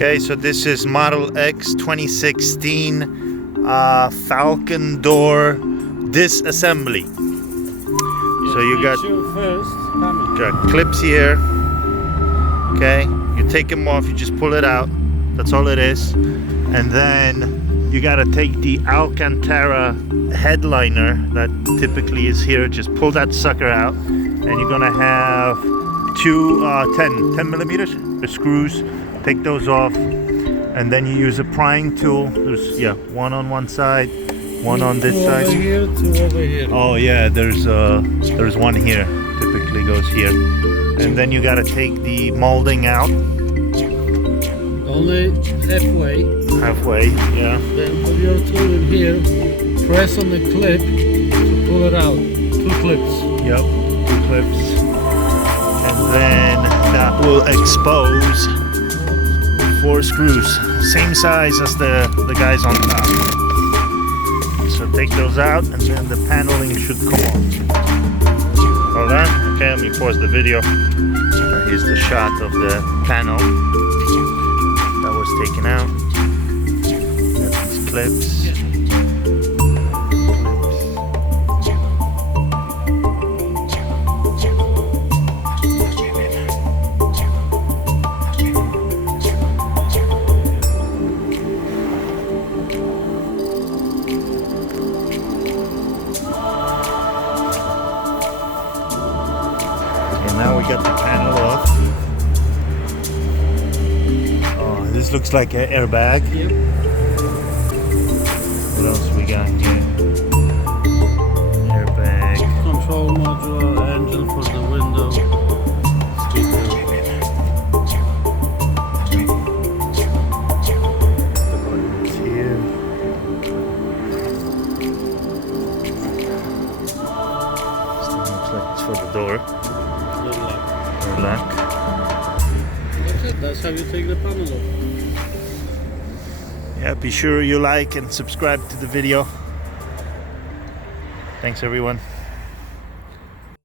Okay, so this is Model X 2016 Falcon Door disassembly. So you got clips here. Okay, you take them off, you just pull it out. That's all it is. And then you gotta take the Alcantara headliner that typically is here. Just pull that sucker out, and you're gonna have two 10 millimeters screws. Take those off, and then you use a prying tool. There's one on one side, one on this side. Over here, two over here. Oh yeah, there's one here. Typically goes here, and then you gotta take the molding out. Only halfway. Halfway, yeah. Then put your tool in here. Press on the clip to pull it out. 2 clips. Yep, 2 clips, and then that will expose 4 screws, same size as the guys on top. So take those out, and then the paneling should come off. Hold on. Okay, let me pause the video. Here's the shot of the panel that was taken out. Got these clips. Now we got the panel off. Oh, this looks like an airbag. Yep. What else we got here? Airbag. Control module, engine for the window. Speaker. The buttons here. This thing looks like it's for the door. Lock. That's it. That's how you take the panel off. Yeah, be sure you like and subscribe to the video. Thanks everyone.